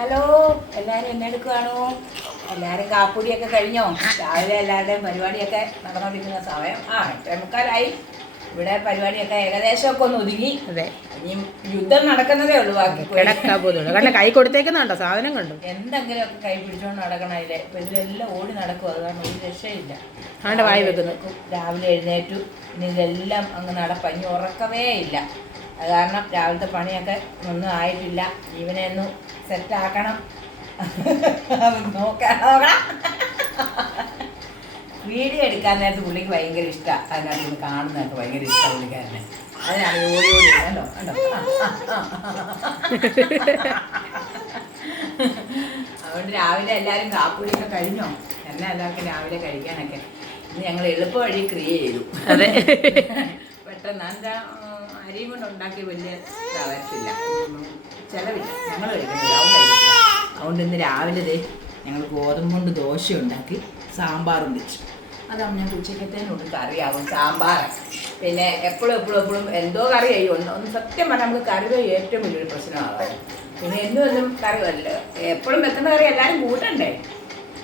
Hello എല്ലാരും എന്നെ എടുക്കുവാണോ? എല്ലാവരും കാപ്പുടിയൊക്കെ കഴിഞ്ഞോ? രാവിലെ എല്ലാവരുടെയും പരിപാടിയൊക്കെ നടന്നുകൊണ്ടിരിക്കുന്ന സമയം. ആ എട്ടേമുക്കാലായി ഇവിടെ പരിപാടിയൊക്കെ ഏകദേശമൊക്കെ ഒന്ന് ഒതുങ്ങി. അതെ. ഇനി യുദ്ധം നടക്കുന്നതേ ഉള്ളൂ ബാക്കി കണ്ട കൈ കൊടുത്തേക്കുന്നുണ്ടോ? സാധനം കണ്ടു. എന്തെങ്കിലുമൊക്കെ കൈ പിടിച്ചോണ്ട് നടക്കണം അതിലെ. ഇപ്പൊ ഇതിലെല്ലാം ഓടി നടക്കും. അത് കാരണം ഒരു രക്ഷയില്ല. ആണ്ട് വായി വെക്കുന്നു. രാവിലെ എഴുന്നേറ്റു. ഇനി ഇതെല്ലാം അങ്ങ് നടപ്പഞ്ഞ് ഉറക്കമേ ഇല്ല. കാരണം രാവിലത്തെ പണിയൊക്കെ ഒന്നും ആയിട്ടില്ല. ജീവനെ ഒന്ന് സെറ്റാക്കണം നോക്കണം. വീഡിയോ എടുക്കാൻ നേരത്ത് പുള്ളിക്ക് ഭയങ്കര ഇഷ്ടമാണ് അതിനകത്ത് നിന്ന് കാണുന്നതൊക്കെ ഭയങ്കര ഇഷ്ടമാണ് പുള്ളിക്കാരനെ. അതിനാണ് ഓടി ഓടി കണ്ടോ? കണ്ടോ? അതുകൊണ്ട് രാവിലെ എല്ലാവരും കാപ്പുളിയൊക്കെ കഴിഞ്ഞോ? എന്നെ എല്ലാവർക്കും രാവിലെ കഴിക്കാനൊക്കെ. ഇന്ന് ഞങ്ങൾ എളുപ്പ വഴി ക്രിയ ചെയ്തു. അതെ. പെട്ടെന്ന് എന്താ അരിയും കൊണ്ട് ഉണ്ടാക്കിയ വലിയ ഇതാവത്തില്ല. ചിലവില്ല. ഞങ്ങൾ അവൻ അതുകൊണ്ട് ഇന്ന് രാവിലെ ഞങ്ങൾ ഗോതമ്പ് കൊണ്ട് ദോശ ഉണ്ടാക്കി സാമ്പാറും വെച്ചു. അതാണ് ഞാൻ ഉച്ചക്കത്തേനോട് കറിയാകും സാമ്പാർ പിന്നെ എപ്പോഴും എപ്പോഴും എപ്പോഴും എന്തോ കറി ചെയ്യും ഒന്ന് ഒന്ന് സത്യം പറഞ്ഞാൽ നമുക്ക് കറി ഏറ്റവും വലിയൊരു പ്രശ്നമാകാം പിന്നെ എന്നും ഒന്നും കറി വല്ല എപ്പോഴും വെക്കുന്ന കറി എല്ലാവരും കൂട്ടണ്ടേ?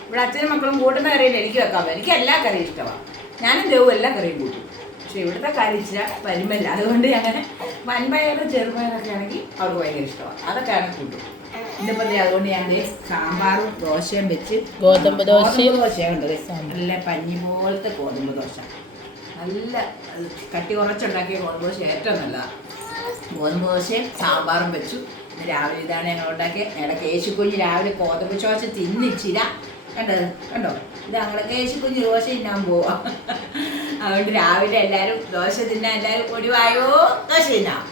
ഇവിടെ അച്ഛനും മക്കളും കൂട്ടുന്ന കറിയിൽ എനിക്ക് വെക്കാൻ പറ്റും എനിക്ക് എല്ലാ കറിയും ഇഷ്ടമാണ് ഞാനും ദേവും എല്ലാ കറിയും കൂട്ടും. പക്ഷെ ഇവിടുത്തെ കാര്യം ഇച്ചിരി പരിമല്ല അതുകൊണ്ട് അങ്ങനെ വൻപയർ ചെറുപയറൊക്കെ ആണെങ്കിൽ അവർക്ക് ഭയങ്കര ഇഷ്ടമാണ്. അതൊക്കെ ഫുഡ് കൂട്ടും ഇന്നിപ്പോൾ അതുകൊണ്ട് ഞാൻ സാമ്പാറും ദോശയും വെച്ച് ഗോതമ്പ് ദോശയും ഗോതമ്പ് ദോശയും നല്ല പഞ്ഞി പോലത്തെ ഗോതമ്പ് ദോശ. നല്ല കട്ടി കുറച്ചുണ്ടാക്കിയ ഗോതമ്പ് ദോശ ഏറ്റവും നല്ലതാണ്. ഗോതമ്പ് ദോശയും സാമ്പാറും വെച്ചു. രാവിലെ ഇതാണ് ഞങ്ങൾ ഉണ്ടാക്കിയത്. ഞങ്ങളുടെ കേശുക്കുഞ്ഞ് രാവിലെ ഗോതമ്പ് ദോശ തിന്നിച്ചില്ല കണ്ടത് കണ്ടോ? ഇത് ഞങ്ങളൊക്കെ ചേച്ചി കുഞ്ഞു ദോശ തിന്നാൻ പോവാ. അതുകൊണ്ട് രാവിലെ എല്ലാരും ദോശ തിന്നാൻ എല്ലാവരും വായോ? ദോശ തിന്നാം.